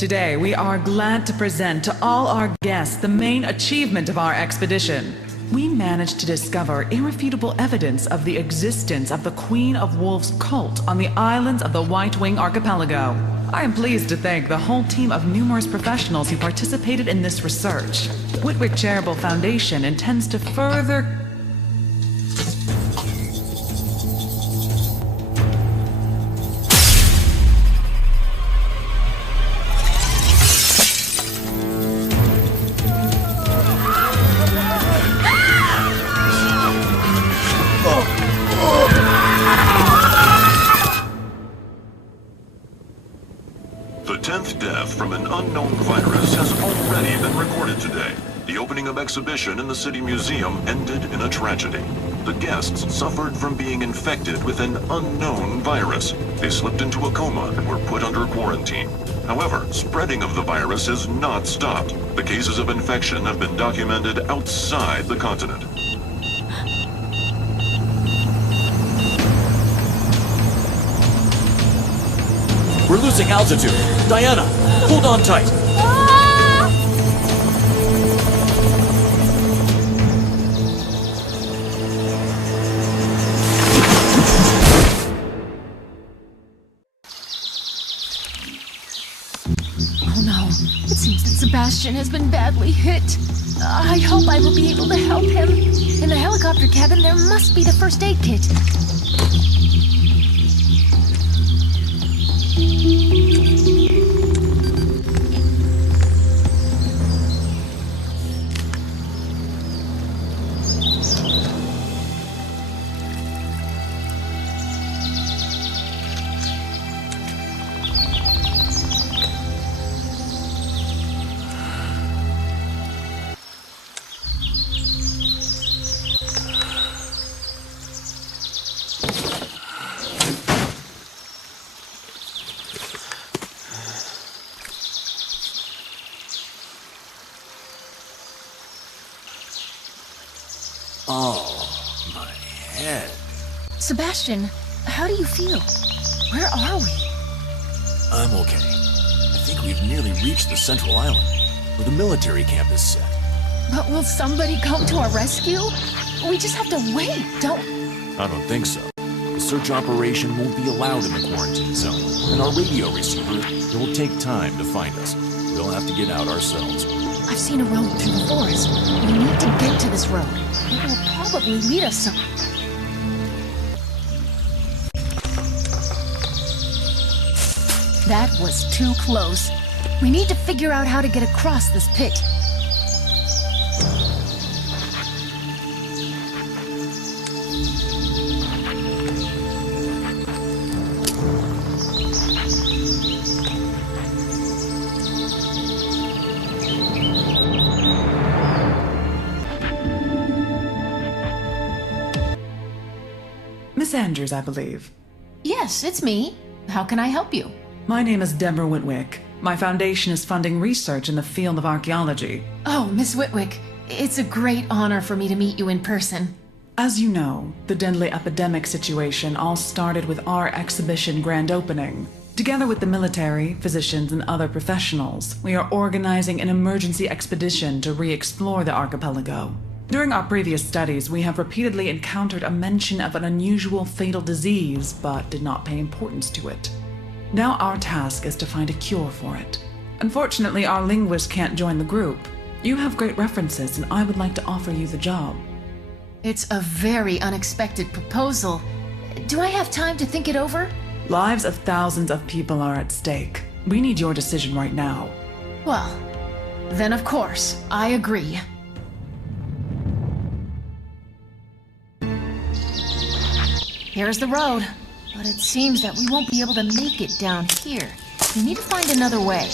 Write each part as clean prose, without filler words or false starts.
Today, we are glad to present to all our guests the main achievement of our expedition. We managed to discover irrefutable evidence of the existence of the Queen of Wolves cult on the islands of the White Wing Archipelago. I am pleased to thank the whole team of numerous professionals who participated in this research. Whitwick Charitable Foundation intends to further... The 10th death from an unknown virus has already been recorded today. The opening of exhibition in the City Museum ended in a tragedy. The guests suffered from being infected with an unknown virus. They slipped into a coma and were put under quarantine. However, spreading of the virus has not stopped. The cases of infection have been documented outside the continent. We're losing altitude. Diana, hold on tight. Oh no, it seems that Sebastian has been badly hit. I hope I will be able to help him. In the helicopter cabin, there must be the first aid kit. Oh, my head. Sebastian, how do you feel? Where are we? I'm okay. I think we've nearly reached the central island, where the military camp is set. But will somebody come to our rescue? We just have to wait, don't... I don't think so. The search operation won't be allowed in the quarantine zone, and our radio receiver, it will take time to find us. We'll have to get out ourselves. I've seen a road through the forest. We need to get to this road. It will probably lead us some... That was too close. We need to figure out how to get across this pit. Miss Andrews, I believe. Yes, it's me. How can I help you? My name is Deborah Whitwick. My foundation is funding research in the field of archaeology. Oh, Miss Whitwick, it's a great honor for me to meet you in person. As you know, the deadly epidemic situation all started with our exhibition grand opening. Together with the military, physicians, and other professionals, we are organizing an emergency expedition to re-explore the archipelago. During our previous studies, we have repeatedly encountered a mention of an unusual fatal disease, but did not pay importance to it. Now our task is to find a cure for it. Unfortunately, our linguist can't join the group. You have great references, and I would like to offer you the job. It's a very unexpected proposal. Do I have time to think it over? Lives of thousands of people are at stake. We need your decision right now. Well, then of course, I agree. Here's the road, but it seems that we won't be able to make it down here. We need to find another way.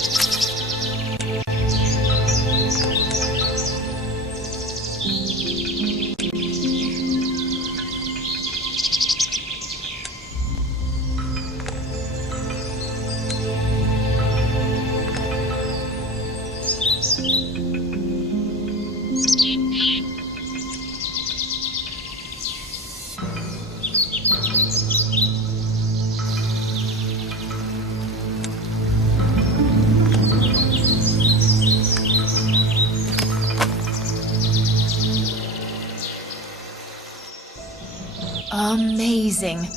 amazing.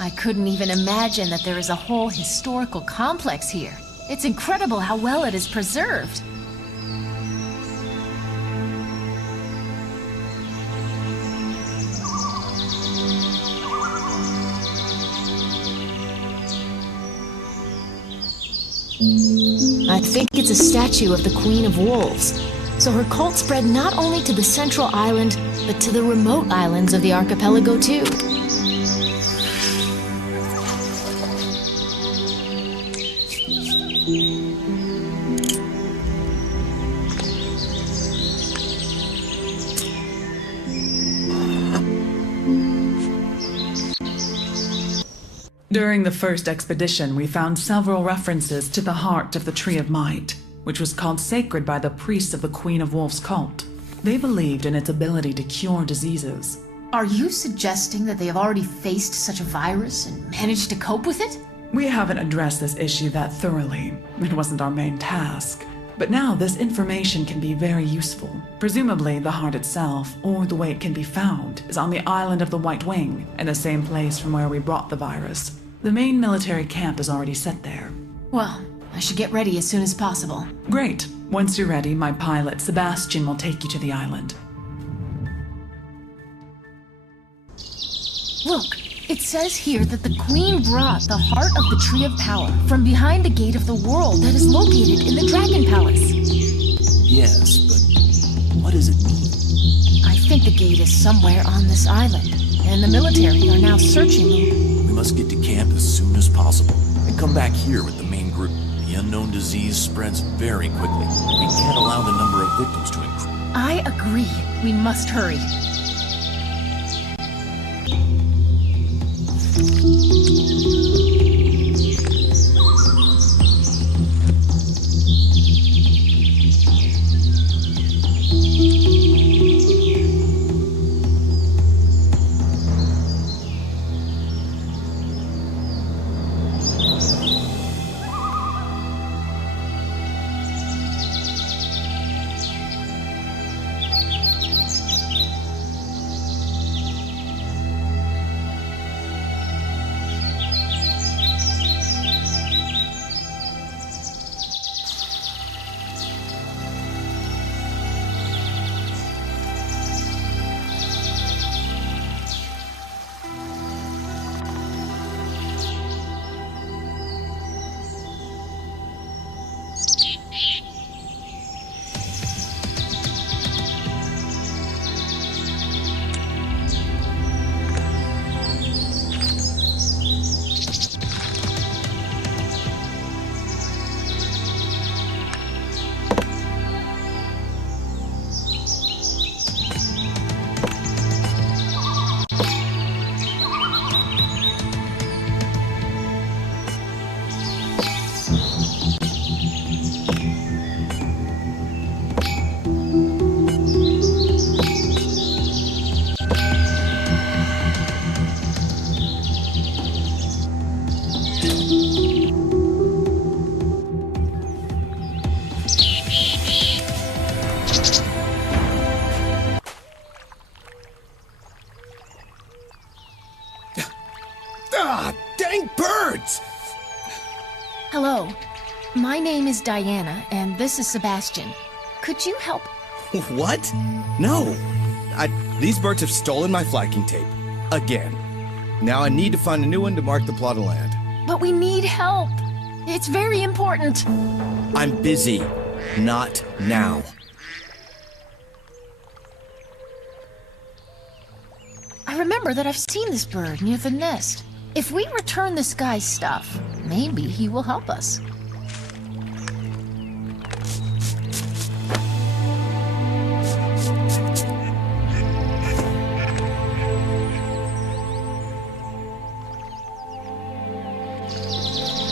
I couldn't even imagine that there is a whole historical complex here. It's incredible how well it is preserved. I think it's a statue of the Queen of Wolves. So her cult spread not only to the central island, but to the remote islands of the archipelago too. During the first expedition, we found several references to the heart of the Tree of Might, which was called sacred by the priests of the Queen of Wolves cult. They believed in its ability to cure diseases. Are you suggesting that they have already faced such a virus and managed to cope with it? We haven't addressed this issue that thoroughly. It wasn't our main task. But now this information can be very useful. Presumably, the heart itself, or the way it can be found, is on the island of the White Wing, in the same place from where we brought the virus. The main military camp is already set there. Well, I should get ready as soon as possible. Great. Once you're ready, my pilot, Sebastian, will take you to the island. Look, it says here that the Queen brought the heart of the Tree of Power from behind the Gate of the World that is located in the Dragon Palace. Yes, but what does it mean? I think the gate is somewhere on this island, and the military are now searching the... We must get to camp as soon as possible and come back here with the main group. The unknown disease spreads very quickly. We can't allow the number of victims to increase. I agree. We must hurry. Hello. My name is Diana, and this is Sebastian. Could you help? What? No. These birds have stolen my flagging tape. Again. Now I need to find a new one to mark the plot of land. But we need help. It's very important. I'm busy. Not now. I remember that I've seen this bird near the nest. If we return this guy's stuff, maybe he will help us.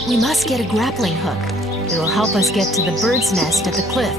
We must get a grappling hook. It will help us get to the bird's nest at the cliff.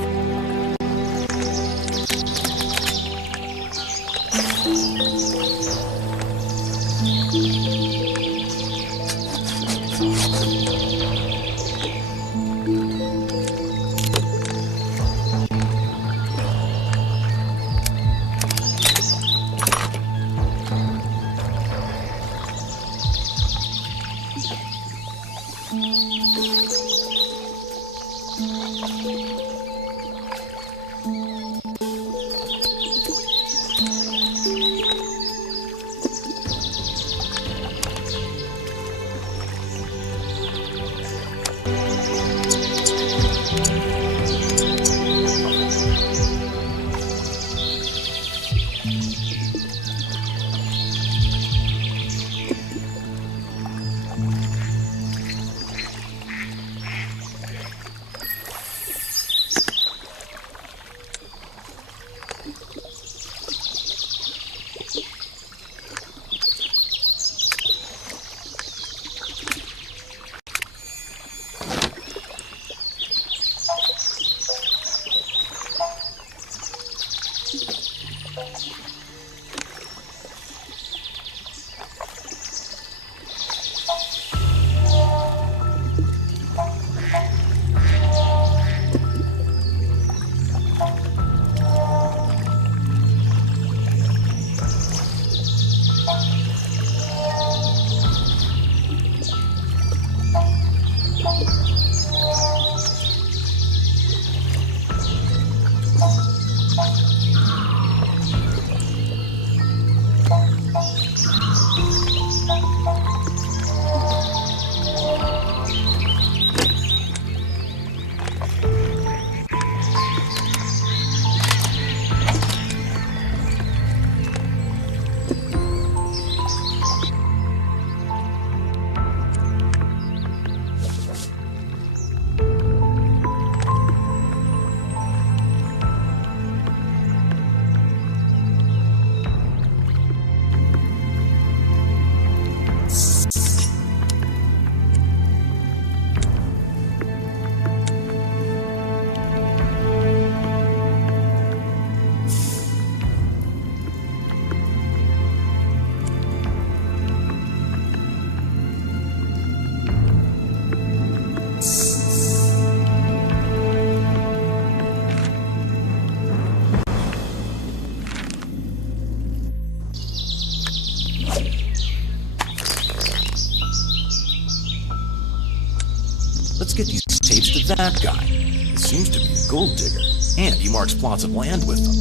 Let's get these tapes to that guy. He seems to be a gold digger, and he marks plots of land with them.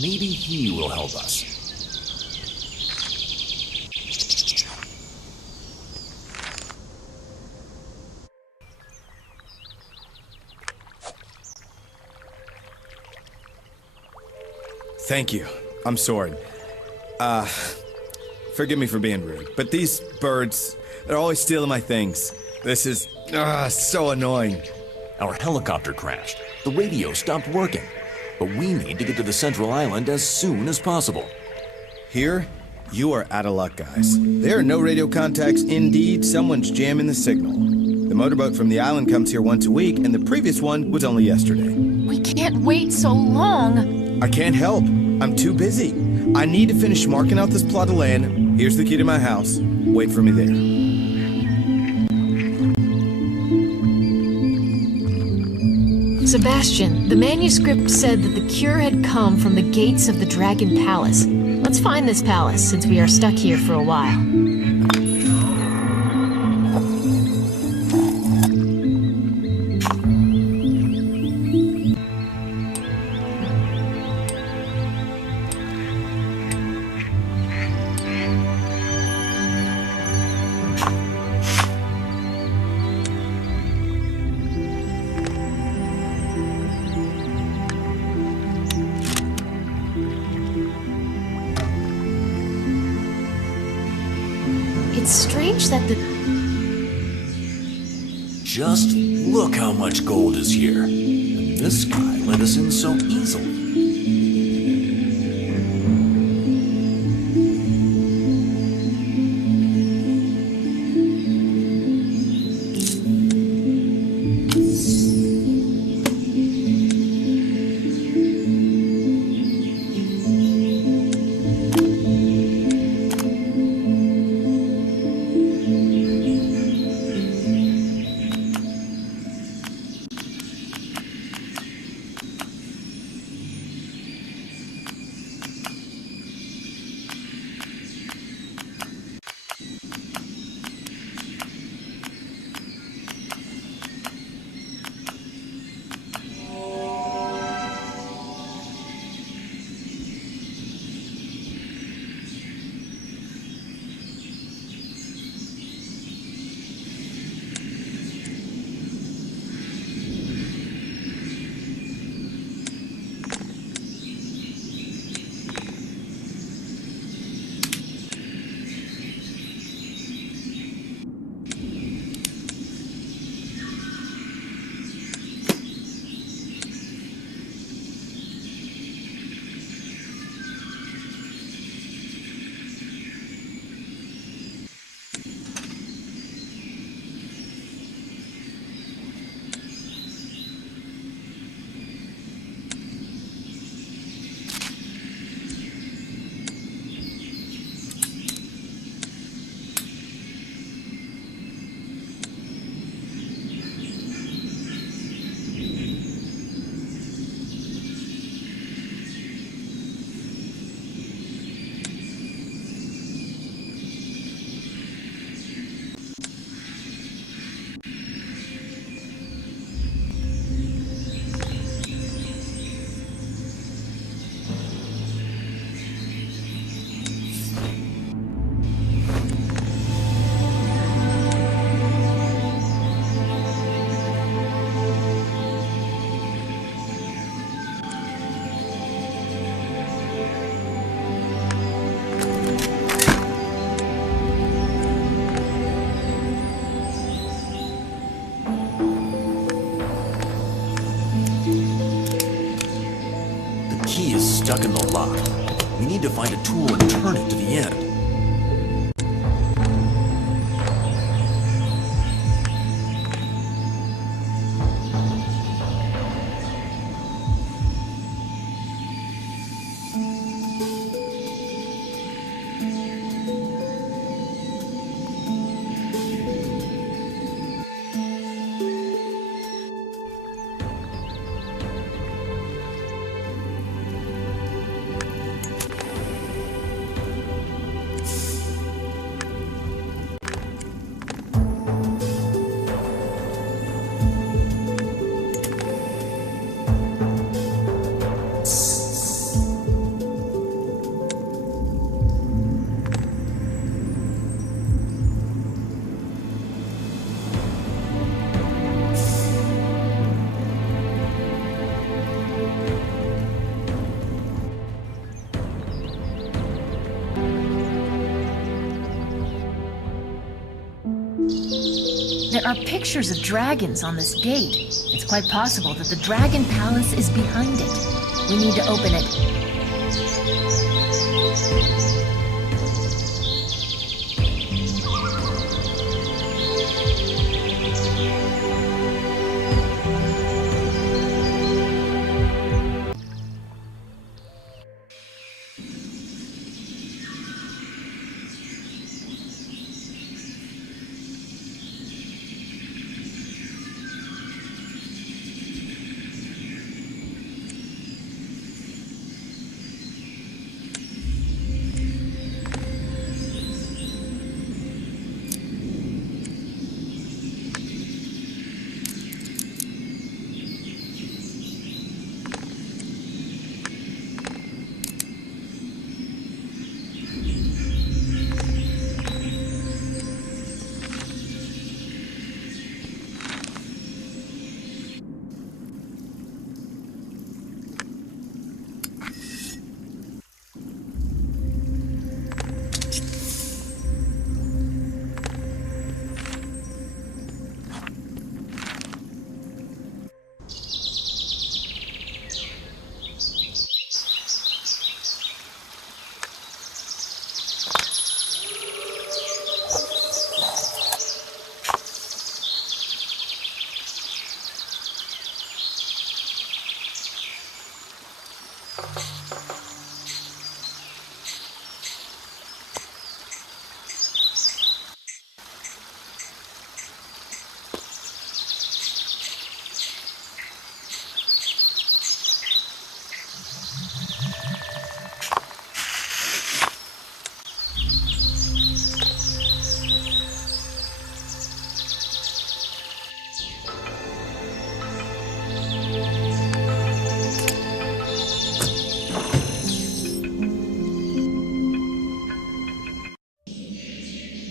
Maybe he will help us. Thank you. I'm sorry. Forgive me for being rude, but these birds, they're always stealing my things. This is, so annoying. Our helicopter crashed. The radio stopped working. But we need to get to the central island as soon as possible. Here, you are out of luck, guys. There are no radio contacts. Indeed, someone's jamming the signal. The motorboat from the island comes here once a week, and the previous one was only yesterday. We can't wait so long. I can't help. I'm too busy. I need to finish marking out this plot of land. Here's the key to my house. Wait for me there. Sebastian, the manuscript said that the cure had come from the gates of the Dragon Palace. Let's find this palace, since we are stuck here for a while. It's strange that the... Just look how much gold is here. And this guy let us in so easily. stuck in the lock. We need to find a tool and turn it to the end. There are pictures of dragons on this gate. It's quite possible that the Dragon Palace is behind it. We need to open it.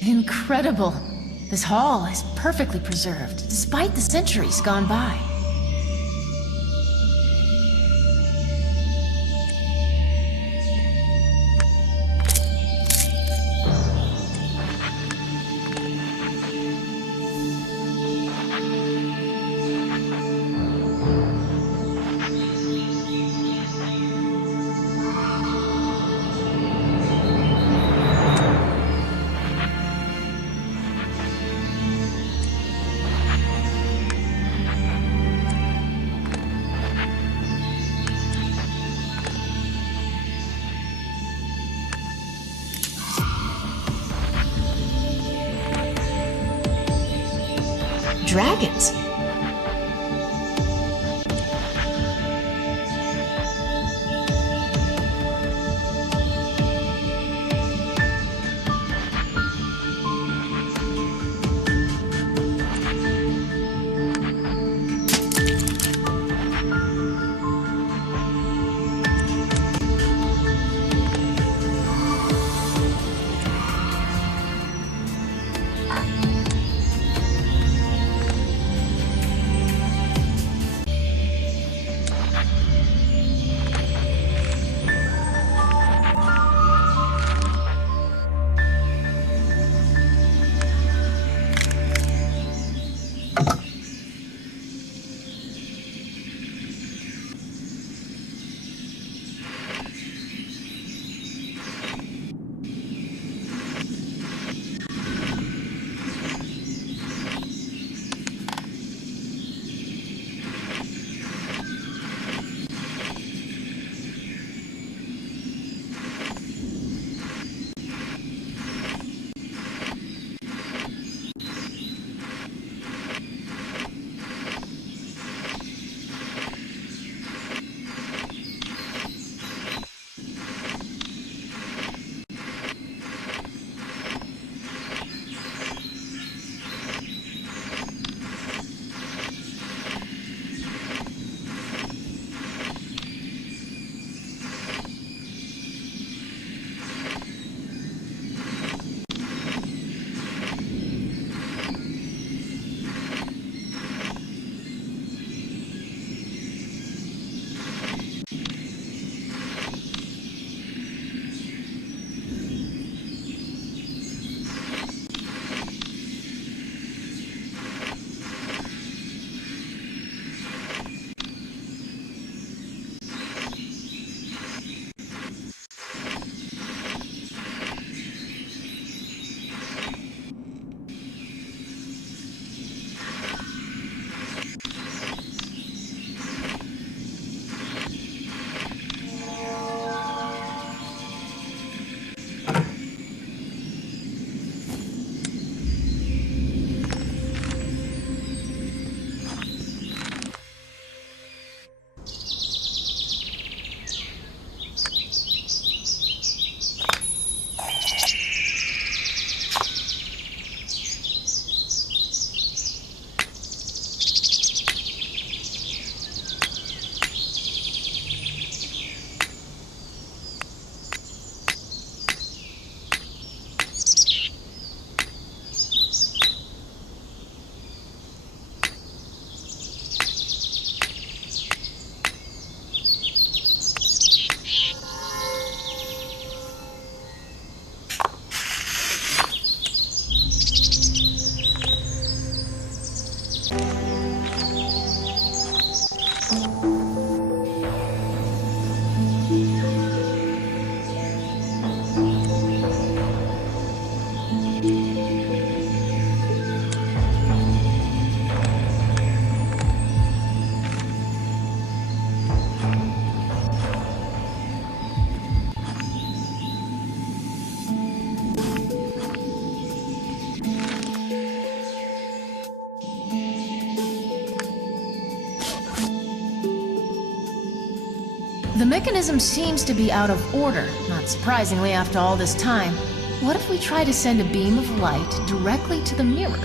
Incredible. This hall is perfectly preserved, despite the centuries gone by. Dragons. The mechanism seems to be out of order, not surprisingly after all this time. What if we try to send a beam of light directly to the mirror?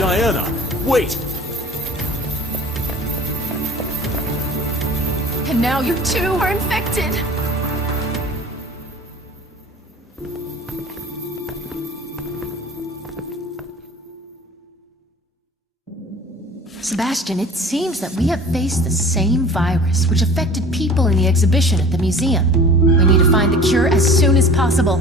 Diana, wait! And now you too are infected! Sebastian, it seems that we have faced the same virus which affected people in the exhibition at the museum. We need to find the cure as soon as possible.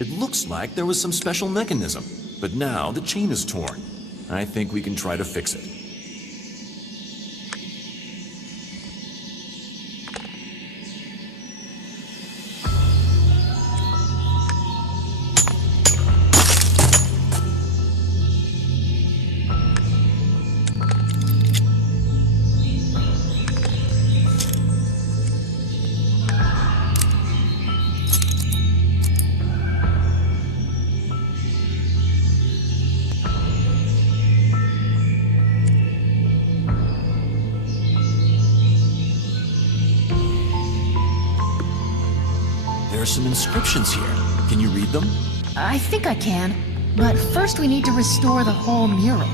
It looks like there was some special mechanism, but now the chain is torn. I think we can try to fix it. There are some inscriptions here. Can you read them? I think I can. But first we need to restore the whole mural.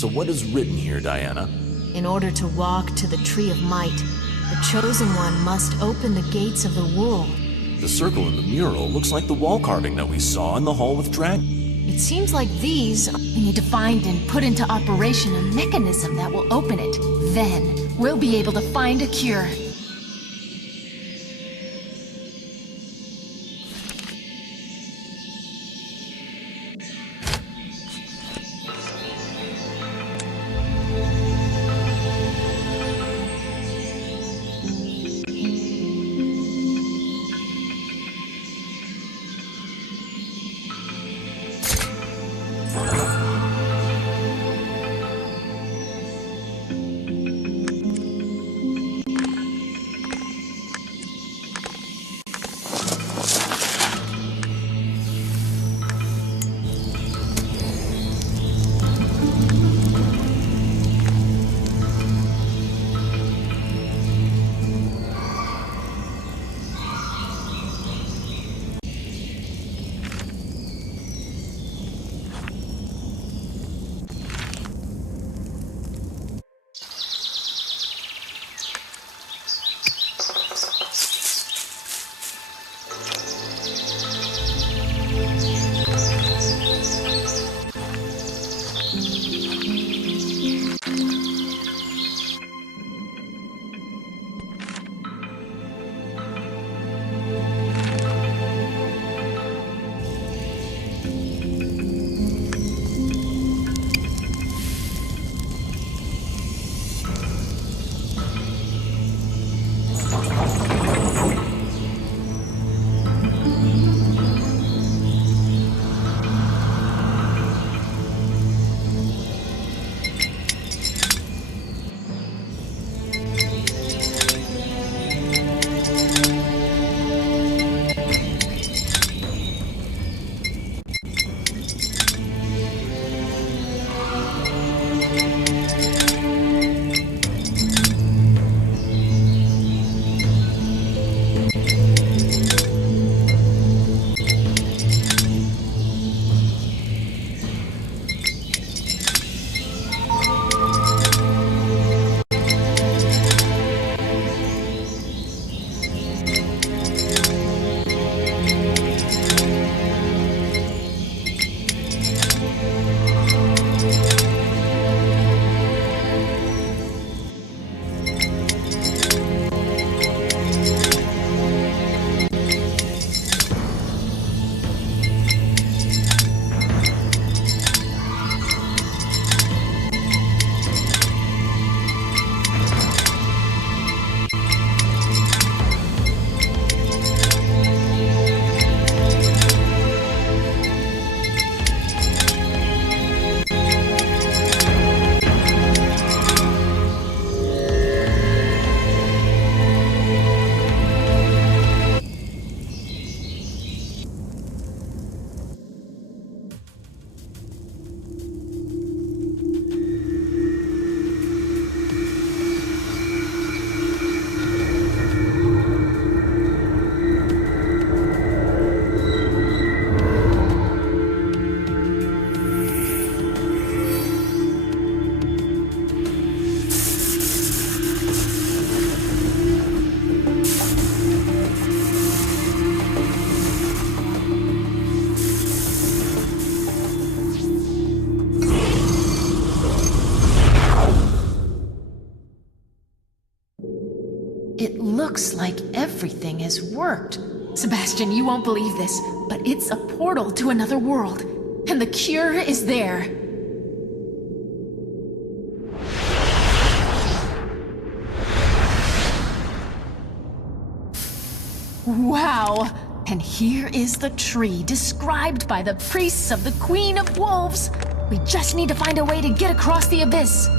So what is written here, Diana? In order to walk to the Tree of Might, the Chosen One must open the gates of the world. The circle in the mural looks like the wall carving that we saw in the Hall with Dragon. It seems like these... We need to find and put into operation a mechanism that will open it. Then, we'll be able to find a cure. It looks like everything has worked. Sebastian, you won't believe this, but it's a portal to another world. And the cure is there. Wow! And here is the tree described by the priests of the Queen of Wolves. We just need to find a way to get across the abyss.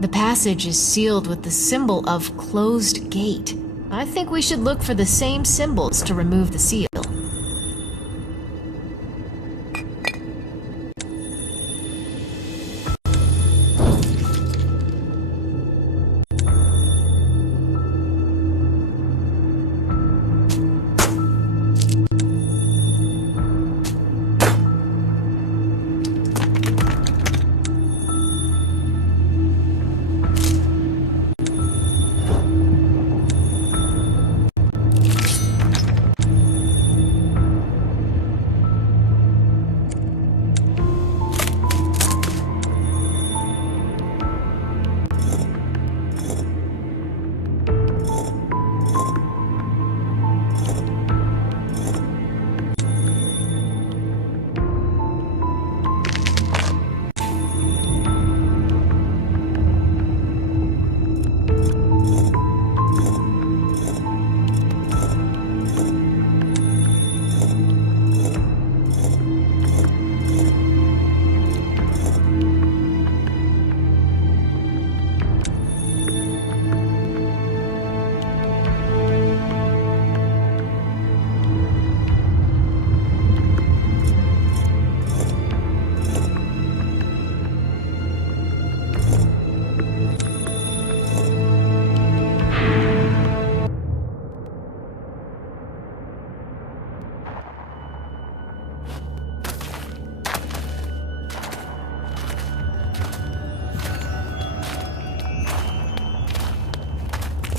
The passage is sealed with the symbol of closed gate. I think we should look for the same symbols to remove the seal.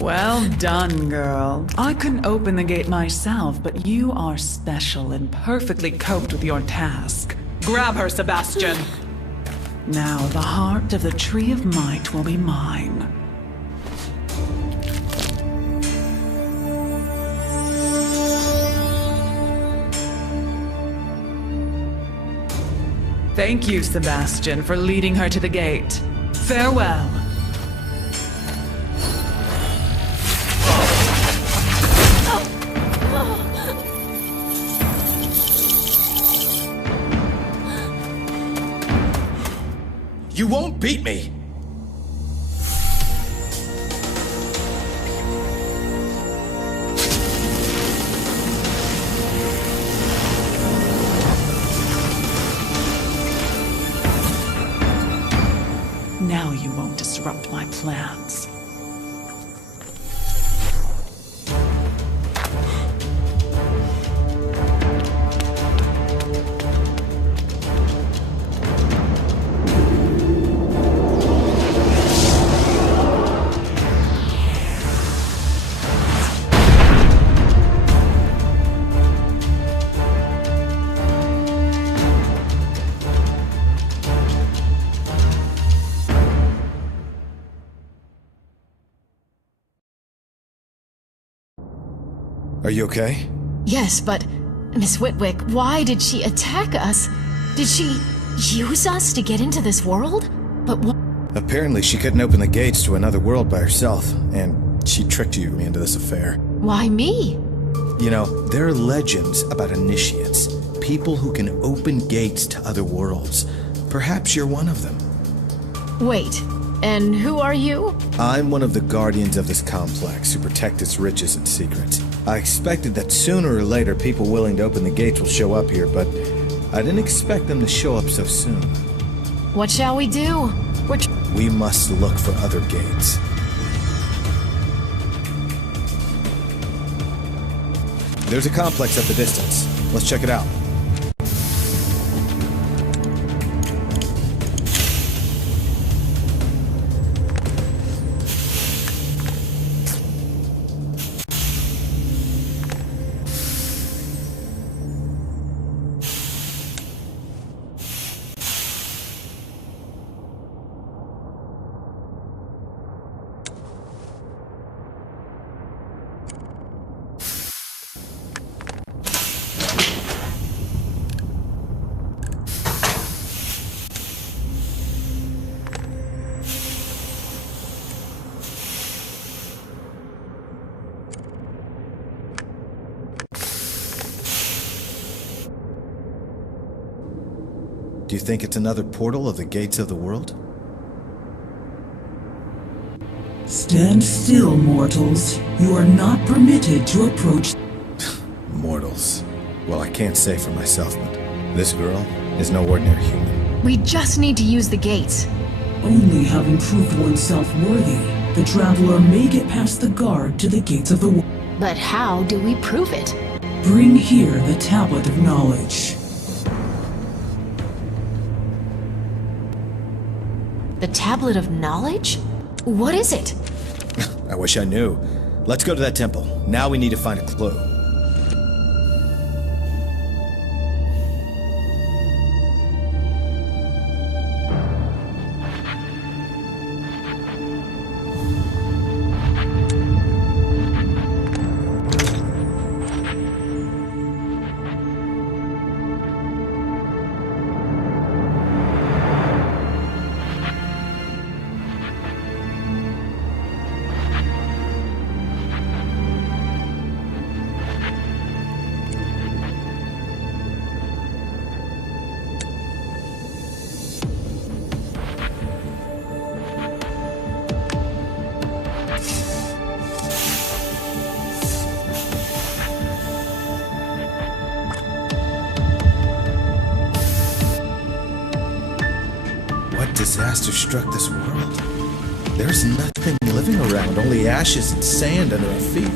Well done, girl. I couldn't open the gate myself, but you are special and perfectly coped with your task. Grab her, Sebastian! Now, the heart of the Tree of Might will be mine. Thank you, Sebastian, for leading her to the gate. Farewell. You won't beat me! Now you won't disrupt my plans. Are you okay? Yes, but Miss Whitwick, why did she attack us? Did she use us to get into this world? But what? Apparently she couldn't open the gates to another world by herself, and she tricked you into this affair. Why me? You know, there are legends about initiates, people who can open gates to other worlds. Perhaps you're one of them. Wait, and who are you? I'm one of the guardians of this complex who protect its riches and secrets. I expected that sooner or later people willing to open the gates will show up here, but I didn't expect them to show up so soon. What shall we do? We must look for other gates. There's a complex at the distance. Let's check it out. Do you think it's another portal of the gates of the world? Stand still, mortals. You are not permitted to approach. Mortals. Well, I can't say for myself, but this girl is no ordinary human. We just need to use the gates. Only having proved oneself worthy, the traveler may get past the guard to the gates of the world. But how do we prove it? Bring here the tablet of knowledge. The Tablet of Knowledge? What is it? I wish I knew. Let's go to that temple. Now we need to find a clue. Disaster struck this world. There's nothing living around, only ashes and sand under our feet.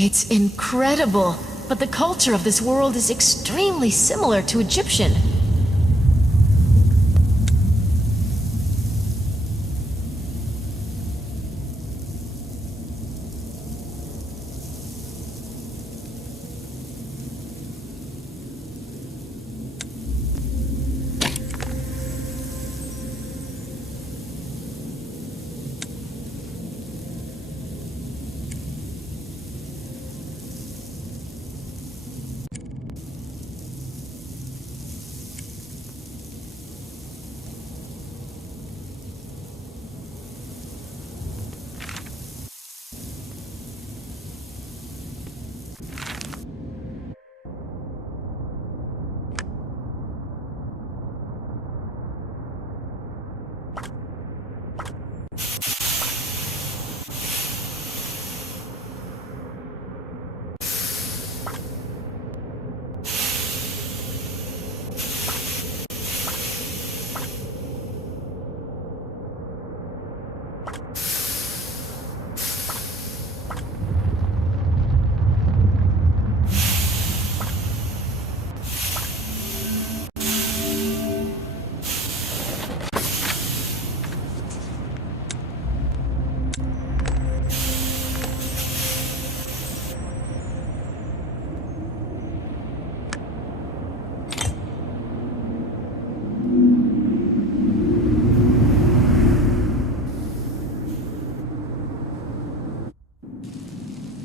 It's incredible, but the culture of this world is extremely similar to Egyptian.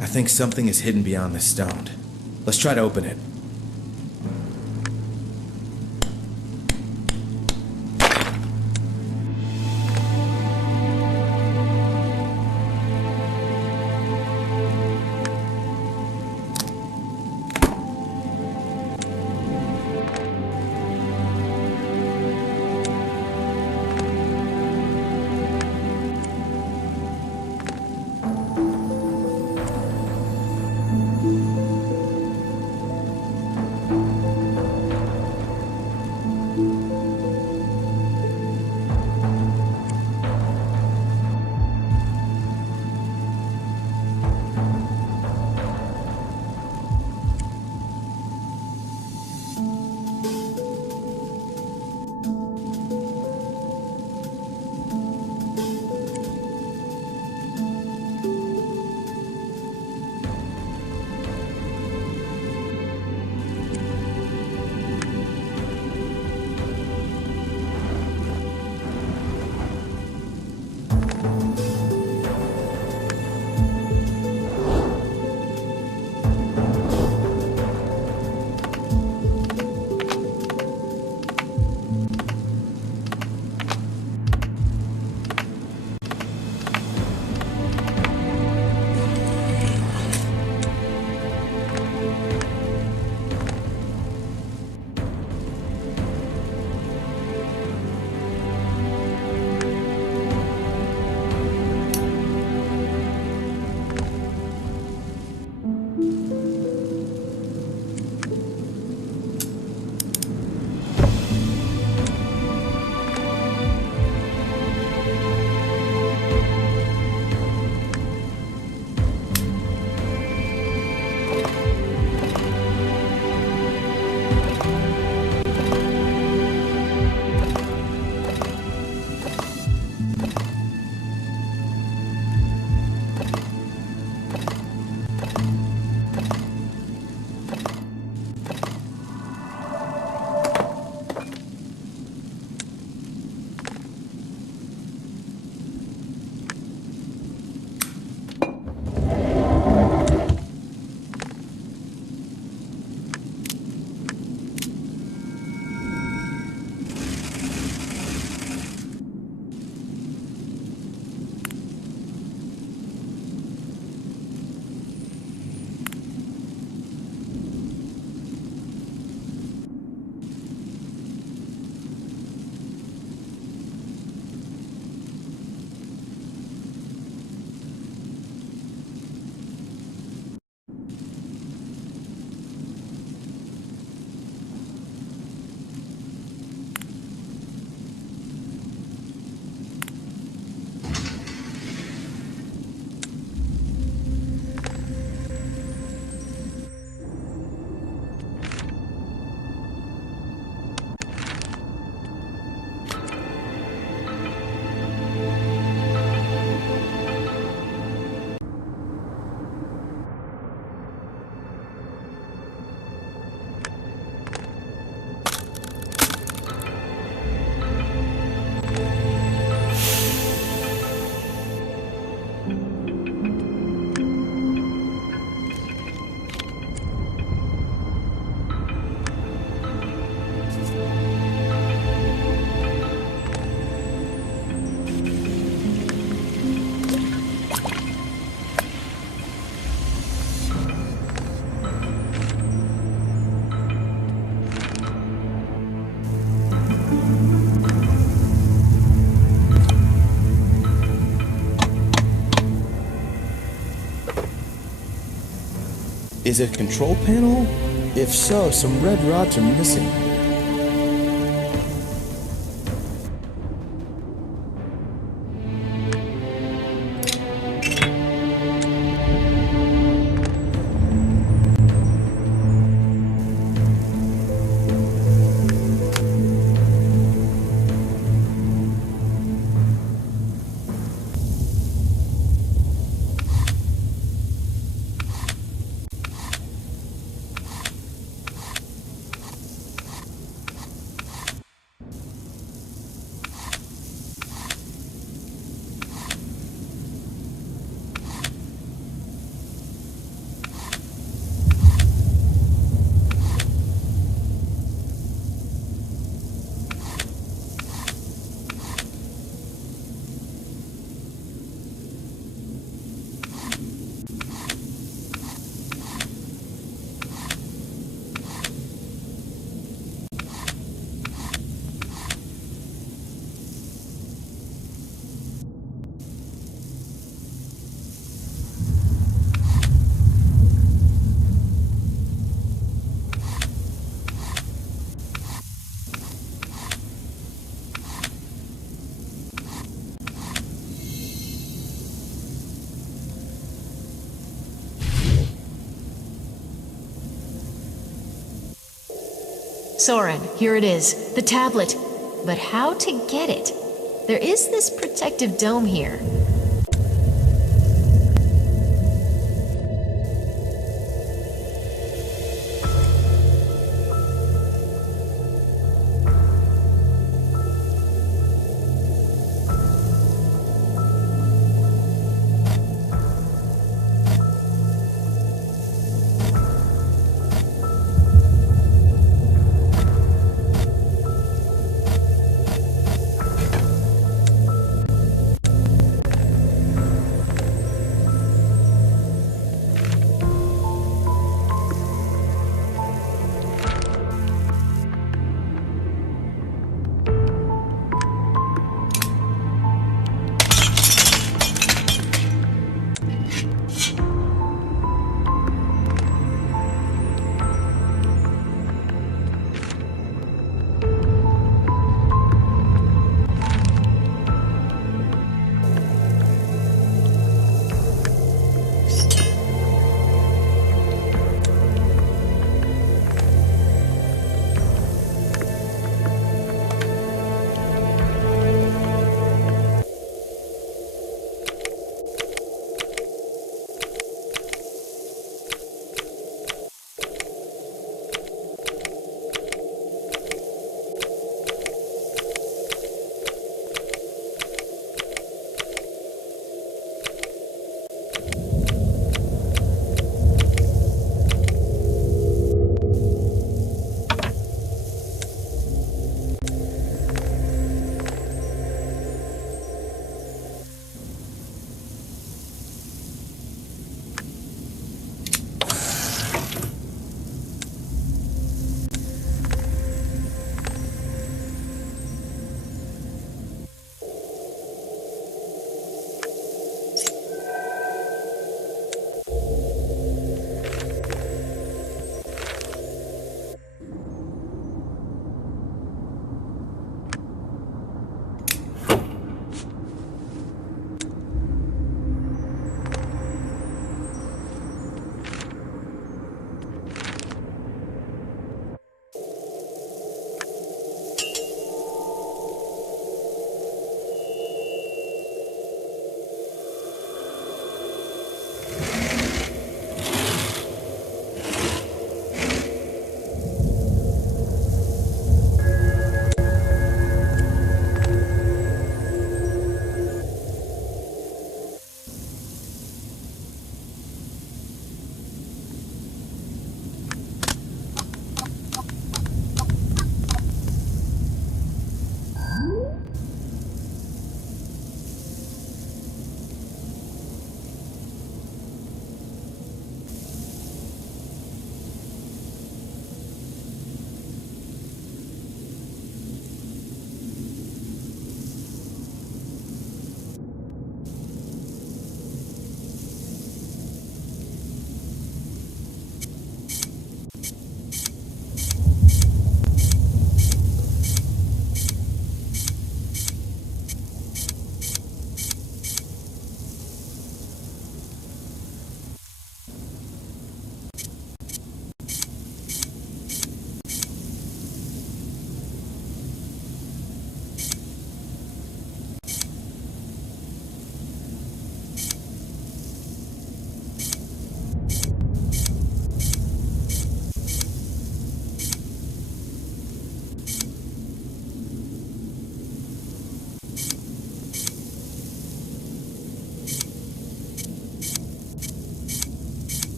I think something is hidden beyond this stone. Let's try to open it. Is it a control panel? If so, some red rods are missing. Soren, here it is, the tablet. But how to get it? There is this protective dome here.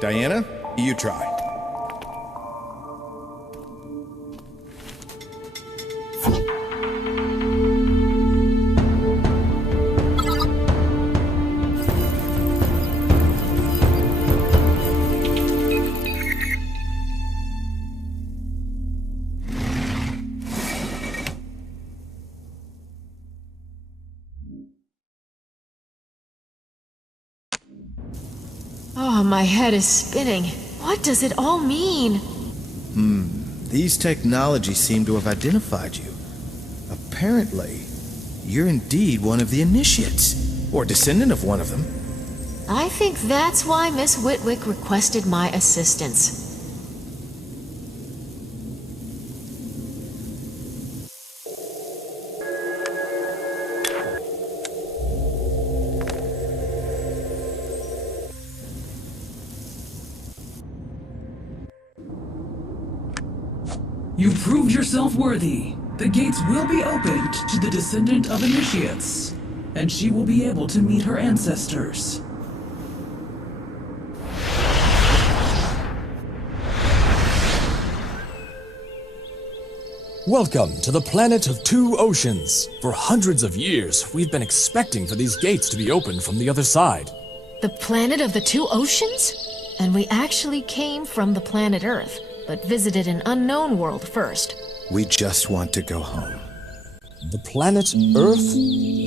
Diana, you try. Oh, my head is spinning. What does it all mean? These technologies seem to have identified you. Apparently, you're indeed one of the initiates, or descendant of one of them. I think that's why Miss Whitwick requested my assistance. You've proved yourself worthy. The gates will be opened to the descendant of initiates, and she will be able to meet her ancestors. Welcome to the planet of two oceans. For hundreds of years, we've been expecting for these gates to be opened from the other side. The planet of the two oceans? And we actually came from the planet Earth, but visited an unknown world first. We just want to go home. The planet Earth?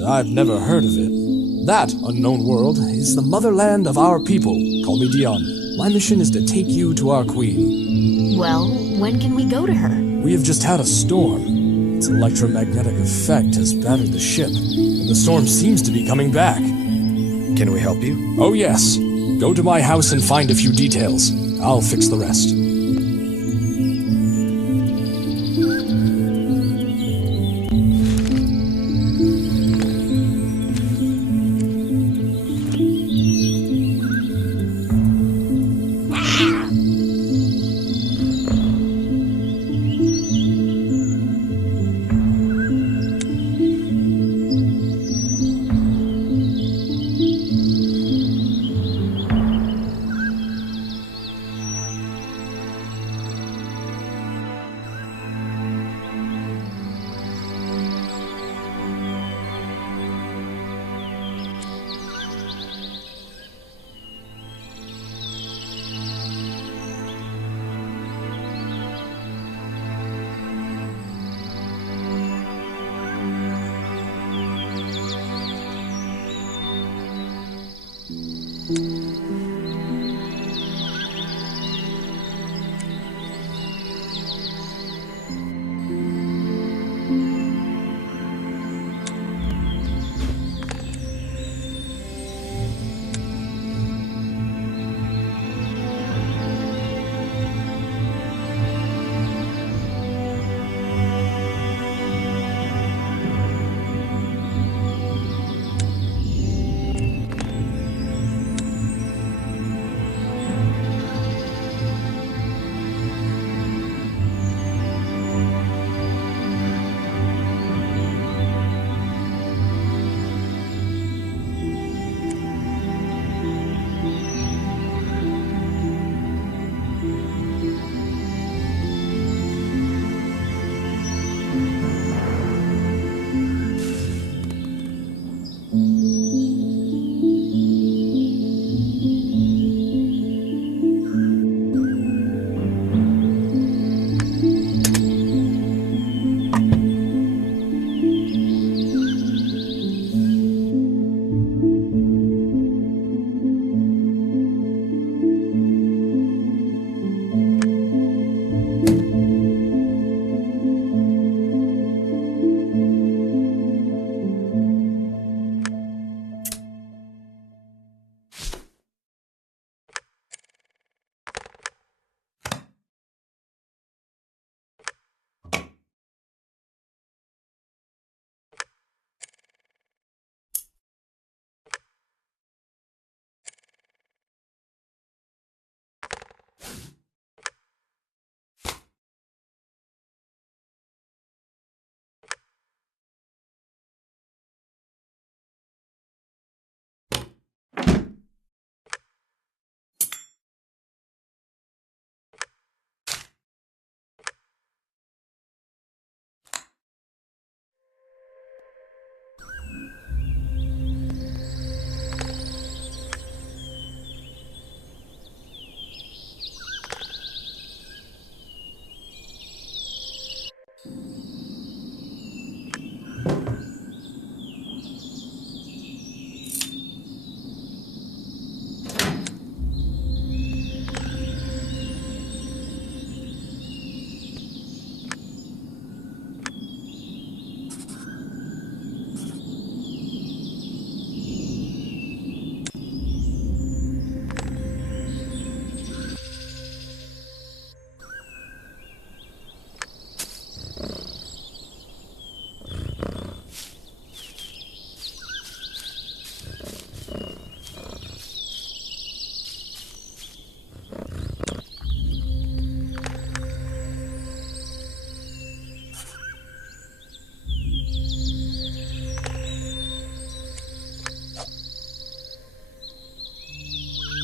I've never heard of it. That unknown world is the motherland of our people. Call me Dion. My mission is to take you to our queen. Well, when can we go to her? We have just had a storm. Its electromagnetic effect has battered the ship, and the storm seems to be coming back. Can we help you? Oh yes. Go to my house and find a few details. I'll fix the rest.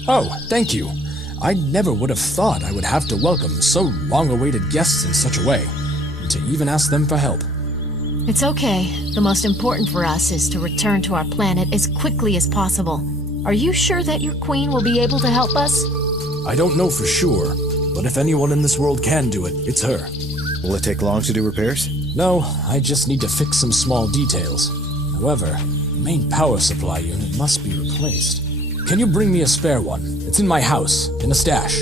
Oh, thank you. I never would have thought I would have to welcome so long-awaited guests in such a way, and to even ask them for help. It's okay. The most important for us is to return to our planet as quickly as possible. Are you sure that your queen will be able to help us? I don't know for sure, but if anyone in this world can do it, it's her. Will it take long to do repairs? No, I just need to fix some small details. However, the main power supply unit must be replaced. Can you bring me a spare one? It's in my house, in a stash.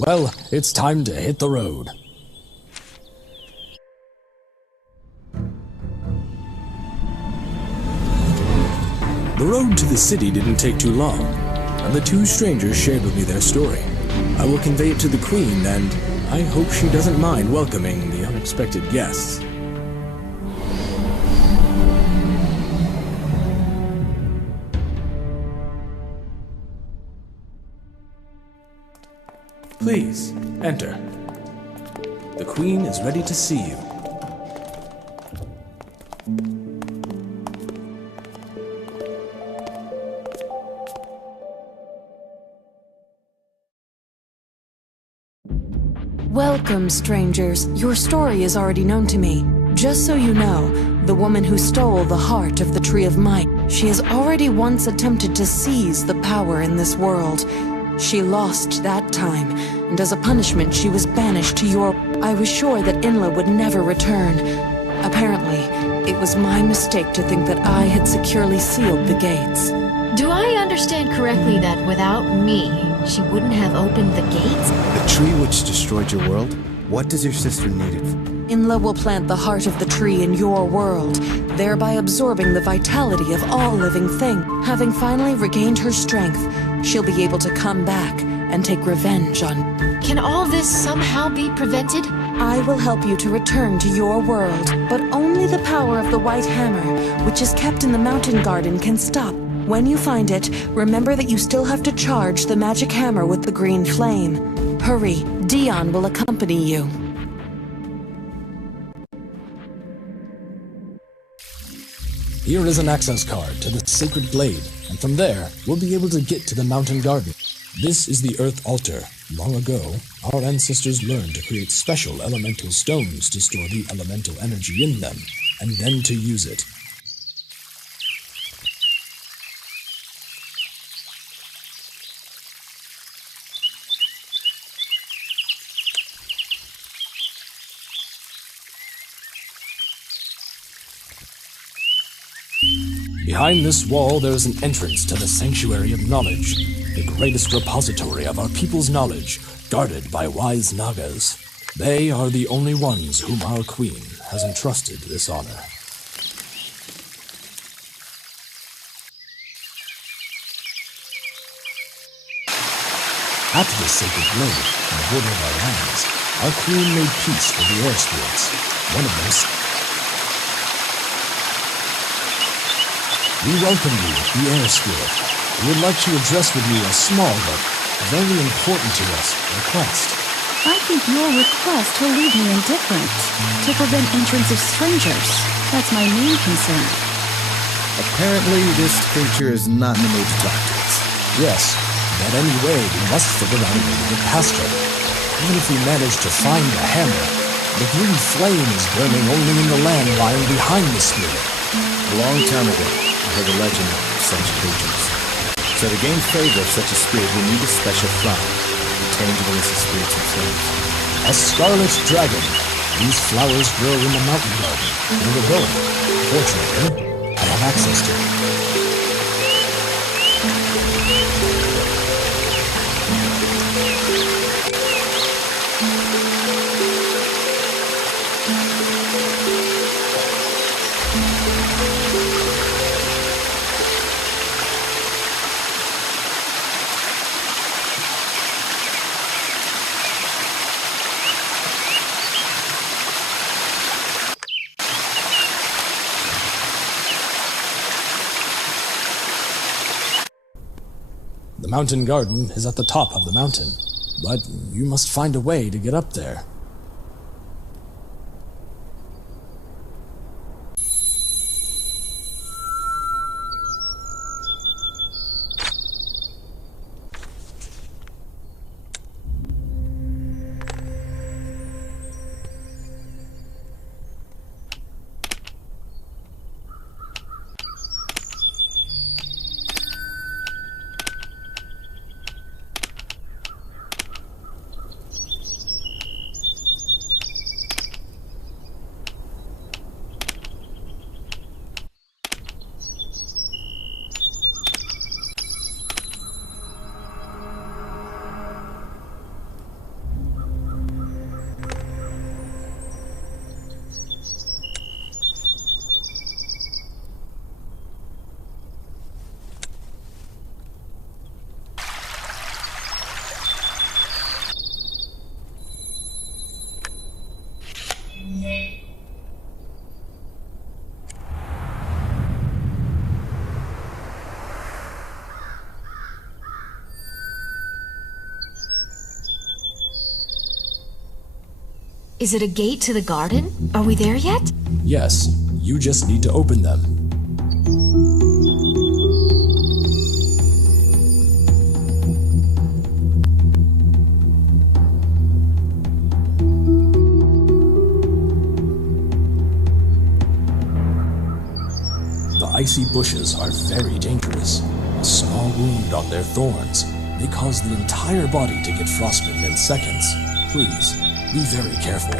Well, it's time to hit the road. The road to the city didn't take too long, and the two strangers shared with me their story. I will convey it to the Queen, and I hope she doesn't mind welcoming the unexpected guests. Please, enter. The Queen is ready to see you. Welcome, strangers. Your story is already known to me. Just so you know, the woman who stole the heart of the Tree of Might, she has already once attempted to seize the power in this world. She lost that time, and as a punishment she was banished to your... I was sure that Inla would never return. Apparently, it was my mistake to think that I had securely sealed the gates. Do I understand correctly that without me, she wouldn't have opened the gates? The tree which destroyed your world? What does your sister need it for? Inla will plant the heart of the tree in your world, thereby absorbing the vitality of all living thing. Having finally regained her strength, she'll be able to come back and take revenge on... Can all this somehow be prevented? I will help you to return to your world, but only the power of the White Hammer, which is kept in the mountain garden, can stop. When you find it, remember that you still have to charge the magic hammer with the green flame. Hurry, Dion will accompany you. Here is an access card to the Sacred Glade, and from there, we'll be able to get to the mountain garden. This is the Earth Altar. Long ago, our ancestors learned to create special elemental stones to store the elemental energy in them, and then to use it. Behind this wall, there is an entrance to the Sanctuary of Knowledge, the greatest repository of our people's knowledge, guarded by wise Nagas. They are the only ones whom our Queen has entrusted this honor. At the Sacred Glade, on the border of our lands, our Queen made peace with the air spirits. One of them... We welcome you, the Air Spirit. We would like to address with you a small but very important to us request. I think your request will leave me indifferent. To prevent entrance of strangers. That's my main concern. Apparently, this creature is not in the mood to talk to us. Yes, but anyway, we must figure out a way to get past her. Even if we manage to find the hammer, the green flame is burning only in the land lying behind the spirit. A long time ago, I heard a legend of such creatures. So to gain favor of such a spirit, we need a special flower. The tangible as the spirits themselves. A scarlet dragon. These flowers grow in the mountain garden, near the village. Fortunately, I have access to them. The mountain garden is at the top of the mountain, but you must find a way to get up there. Is it a gate to the garden? Are we there yet? Yes, you just need to open them. The icy bushes are very dangerous. A small wound on their thorns may cause the entire body to get frostbitten in seconds. Please, be very careful.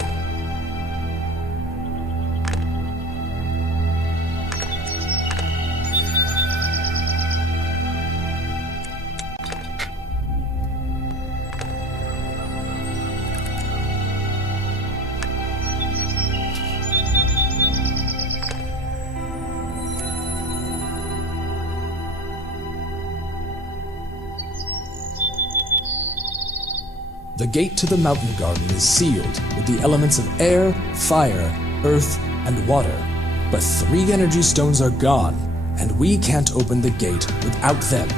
The gate to the mountain garden is sealed with the elements of air, fire, earth, and water. But 3 energy stones are gone, and we can't open the gate without them.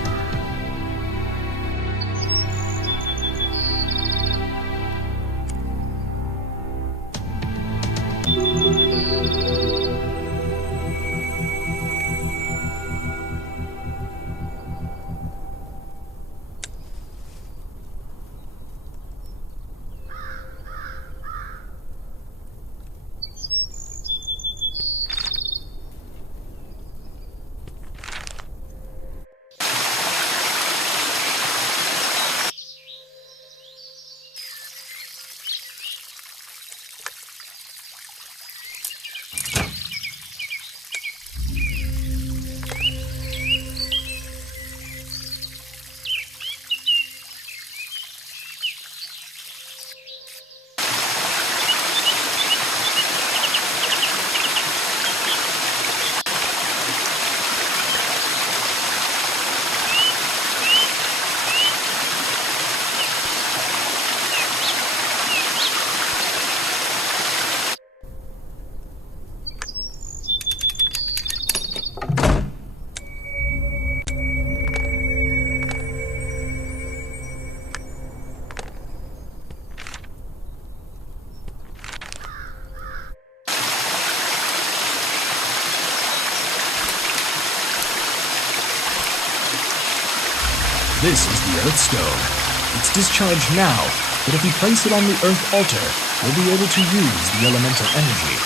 This is the Earth Stone. It's discharged now, but if we place it on the Earth altar, we'll be able to use the elemental energy.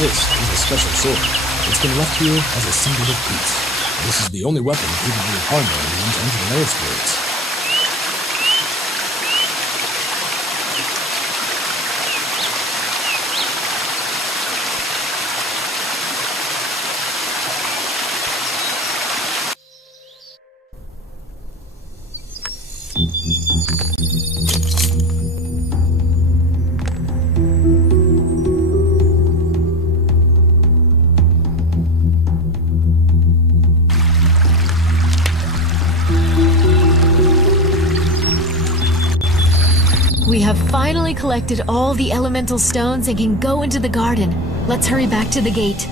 This is a special sword. It's been left here as a symbol of peace. This is the only weapon capable of harming the intentional air spirits. We have finally collected all the elemental stones and can go into the garden. Let's hurry back to the gate.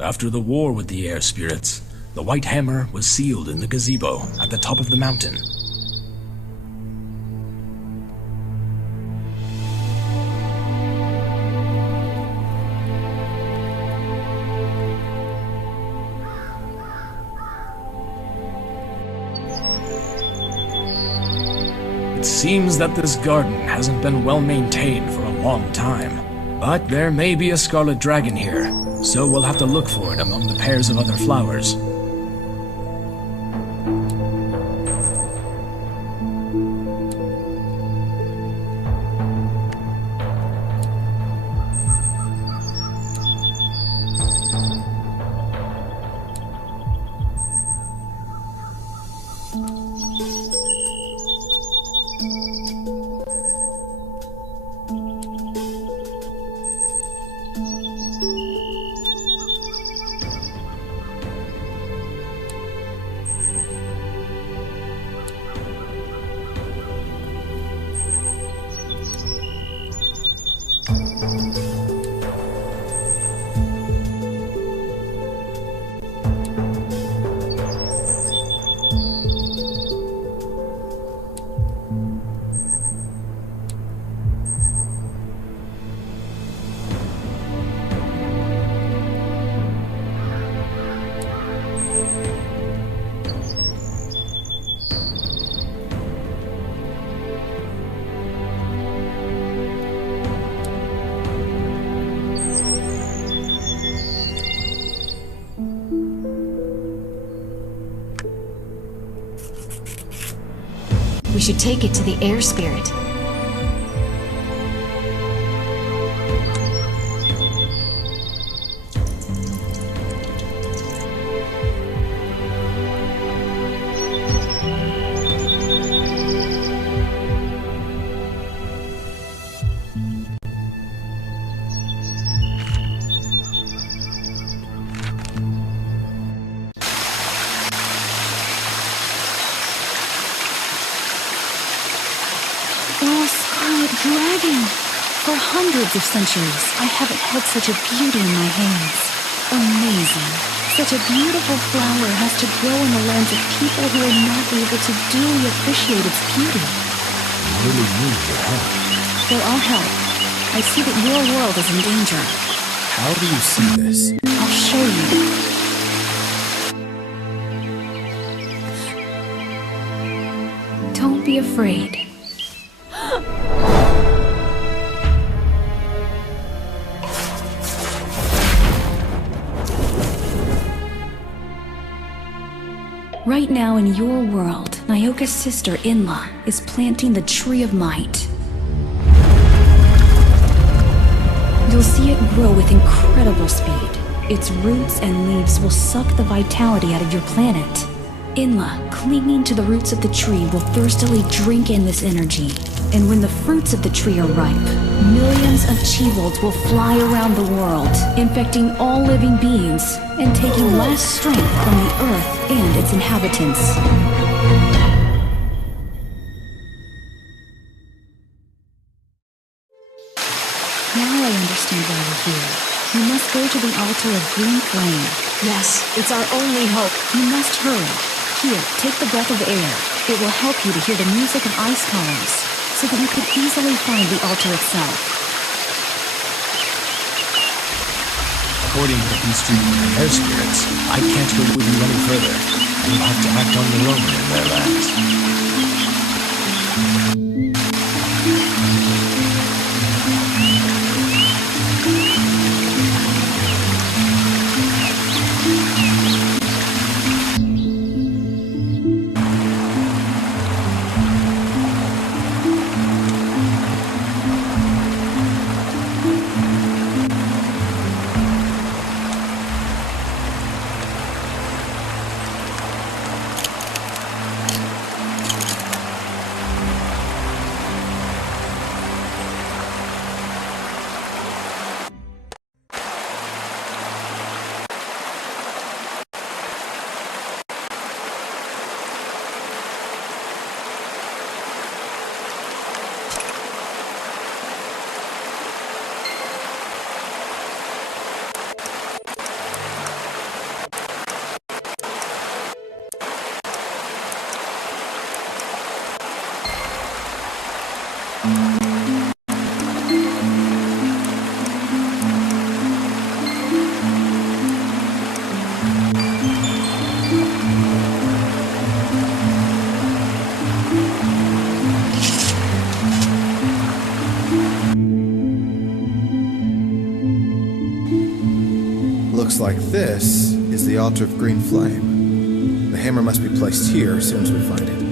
After the war with the air spirits, the White Hammer was sealed in the gazebo at the top of the mountain. It seems that this garden hasn't been well maintained for a long time, but there may be a scarlet dragon here. So we'll have to look for it among the pairs of other flowers. We should take it to the air spirit. bragging. For hundreds of centuries, I haven't held such a beauty in my hands. Amazing. Such a beautiful flower has to grow in the lands of people who are not able to duly appreciate its beauty. I really need your help. For our help, I see that your world is in danger. How do you see this? I'll show you. Don't be afraid. Right now in your world, Nyoka's sister Inla is planting the Tree of Might. You'll see it grow with incredible speed. Its roots and leaves will suck the vitality out of your planet. Inla, clinging to the roots of the tree, will thirstily drink in this energy. And when the fruits of the tree are ripe, millions of Chivolds will fly around the world, infecting all living beings and taking last strength from the earth and its inhabitants. Now I understand why we're here. You must go to the altar of green flame. Yes, it's our only hope. You must hurry. Here, take the breath of air. It will help you to hear the music of ice columns, so that you could easily find the altar itself. According to these two air spirits, I can't go with you any further. You'll have to act on your own in their lands. Looks like this is the altar of green flame. The hammer must be placed here as soon as we find it.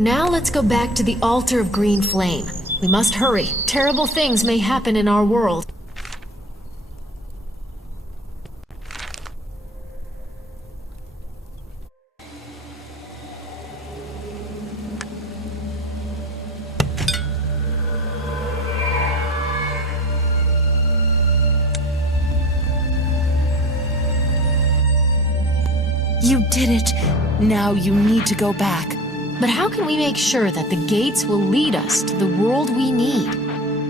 Now let's go back to the altar of green flame. We must hurry. Terrible things may happen in our world. You did it. Now you need to go back. But how can we make sure that the gates will lead us to the world we need?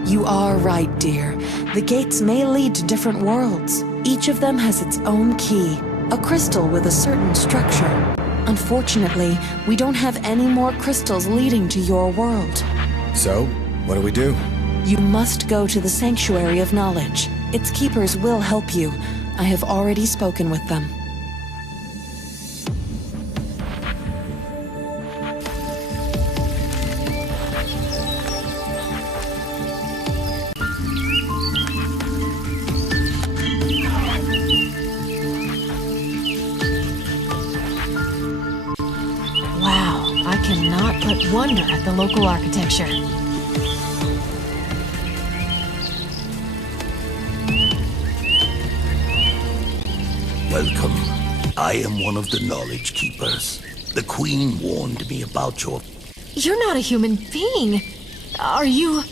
You are right, dear. The gates may lead to different worlds. Each of them has its own key, a crystal with a certain structure. Unfortunately, we don't have any more crystals leading to your world. So, what do we do? You must go to the Sanctuary of Knowledge. Its keepers will help you. I have already spoken with them. Cannot but wonder at the local architecture. Welcome. I am one of the Knowledge Keepers. The Queen warned me about your... You're not a human being. Are you...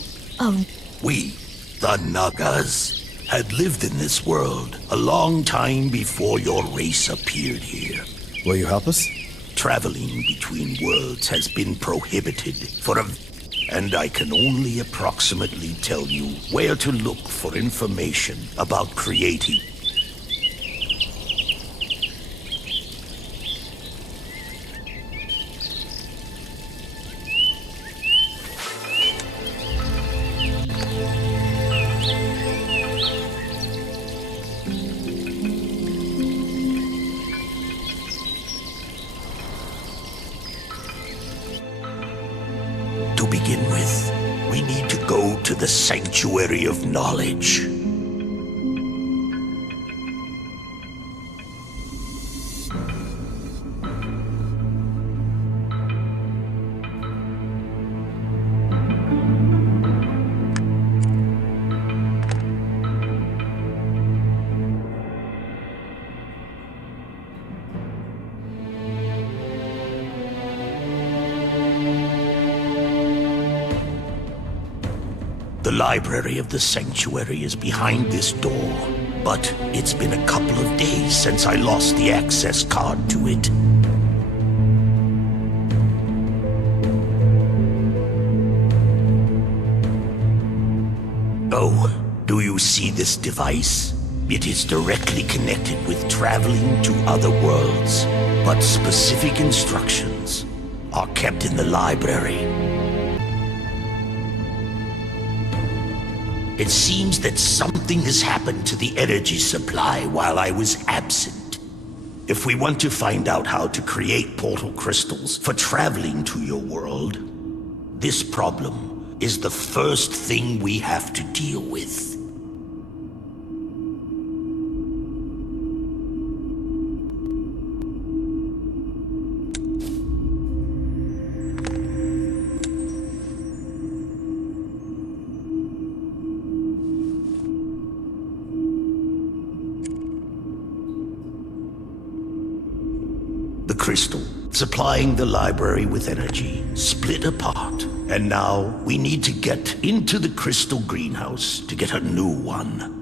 We, the Nagas, had lived in this world a long time before your race appeared here. Will you help us? Traveling between worlds has been prohibited and I can only approximately tell you where to look for information about creating. To begin with, we need to go to the Sanctuary of Knowledge. The library of the Sanctuary is behind this door, but it's been a couple of days since I lost the access card to it. Oh, do you see this device? It is directly connected with traveling to other worlds, but specific instructions are kept in the library. It seems that something has happened to the energy supply while I was absent. If we want to find out how to create portal crystals for traveling to your world, this problem is the first thing we have to deal with. The crystal, supplying the library with energy, split apart. And now we need to get into the crystal greenhouse to get a new one.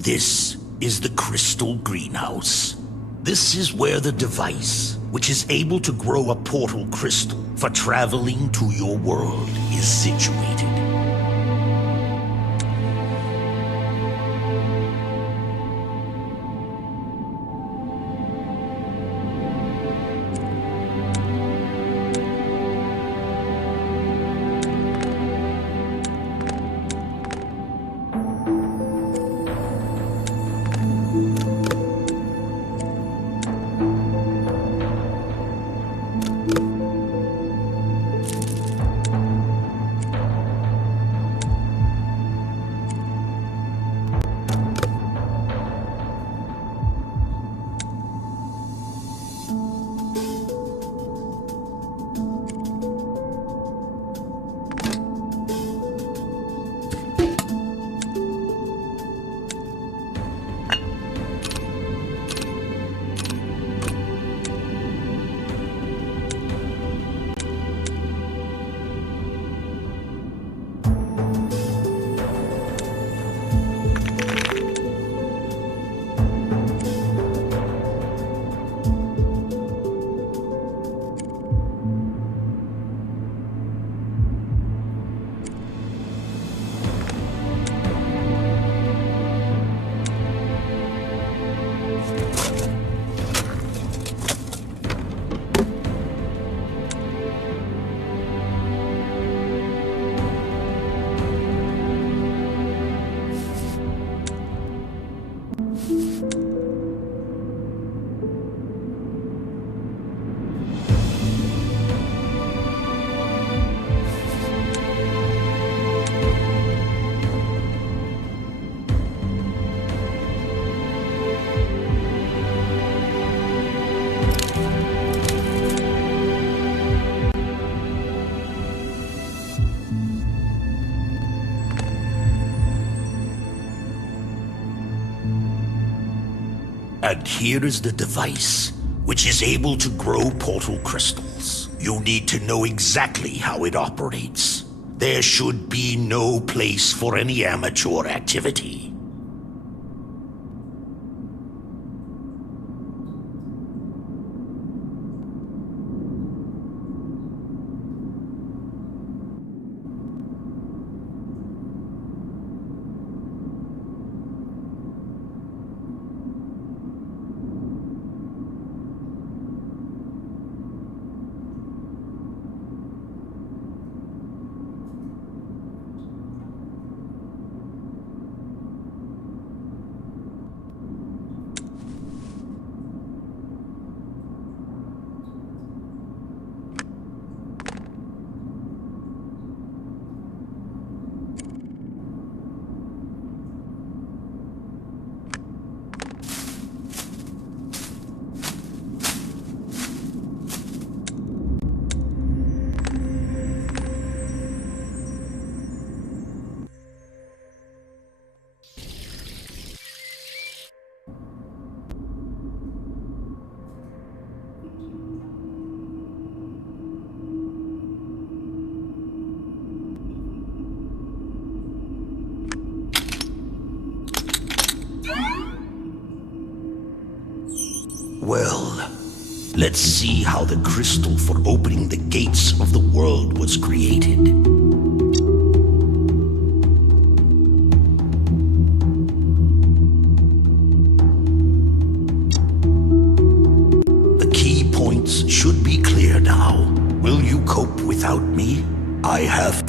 This is the crystal greenhouse. This is where the device, which is able to grow a portal crystal for traveling to your world, is situated. And here is the device, which is able to grow portal crystals. You need to know exactly how it operates. There should be no place for any amateur activity. Well, let's see how the crystal for opening the gates of the world was created. The key points should be clear now. Will you cope without me? I have...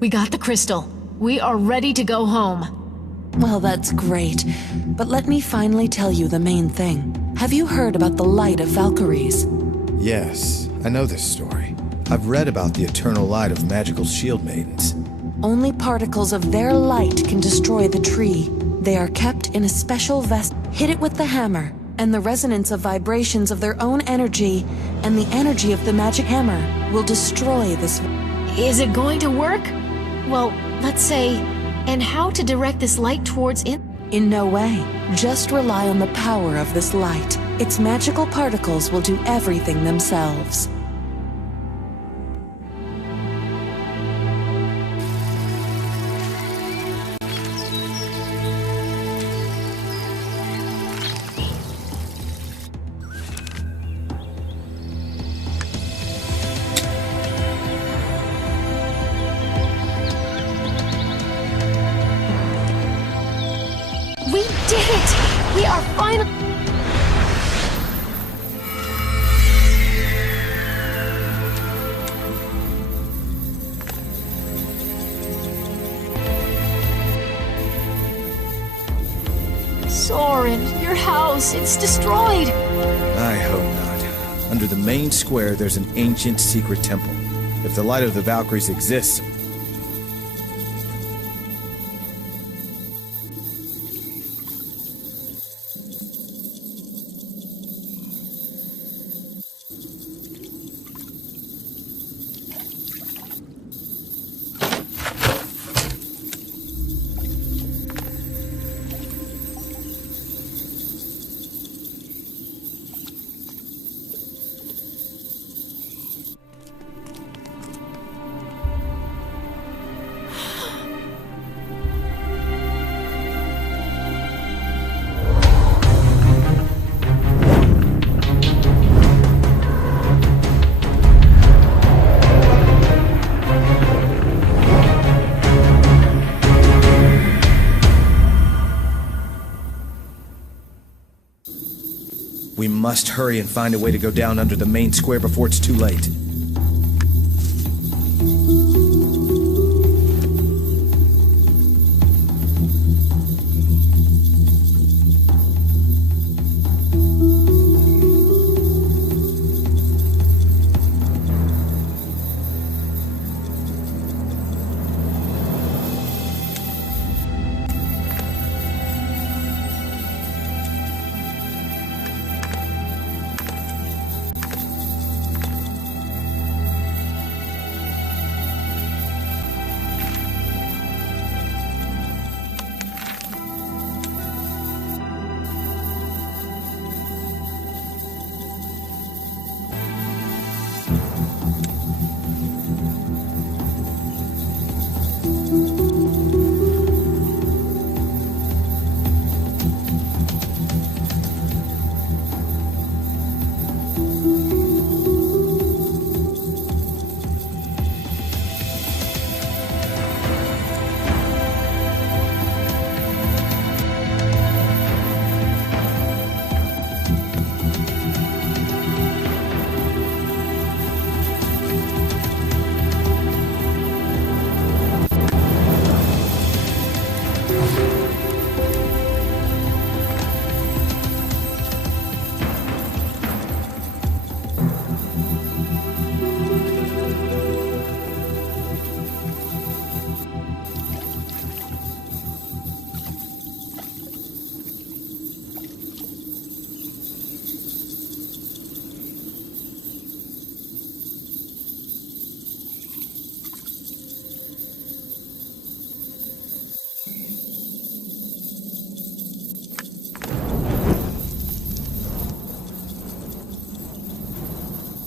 We got the crystal. We are ready to go home. Well, that's great. But let me finally tell you the main thing. Have you heard about the Light of Valkyries? Yes, I know this story. I've read about the eternal light of magical shield maidens. Only particles of their light can destroy the tree. They are kept in a special vest. Hit it with the hammer, and the resonance of vibrations of their own energy and the energy of the magic hammer will destroy this. Is it going to work? Well, let's say, and how to direct this light towards it? In no way. Just rely on the power of this light. Its magical particles will do everything themselves. We did it! We are finally... Soren, your house, it's destroyed! I hope not. Under the main square, there's an ancient secret temple. If the Light of the Valkyries exists... We must hurry and find a way to go down under the main square before it's too late.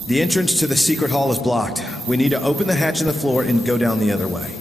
The entrance to the secret hall is blocked. We need to open the hatch in the floor and go down the other way.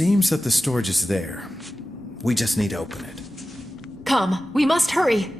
seems that the storage is there. We just need to open it. Come, we must hurry.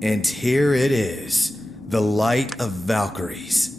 And here it is, the Light of Valkyries.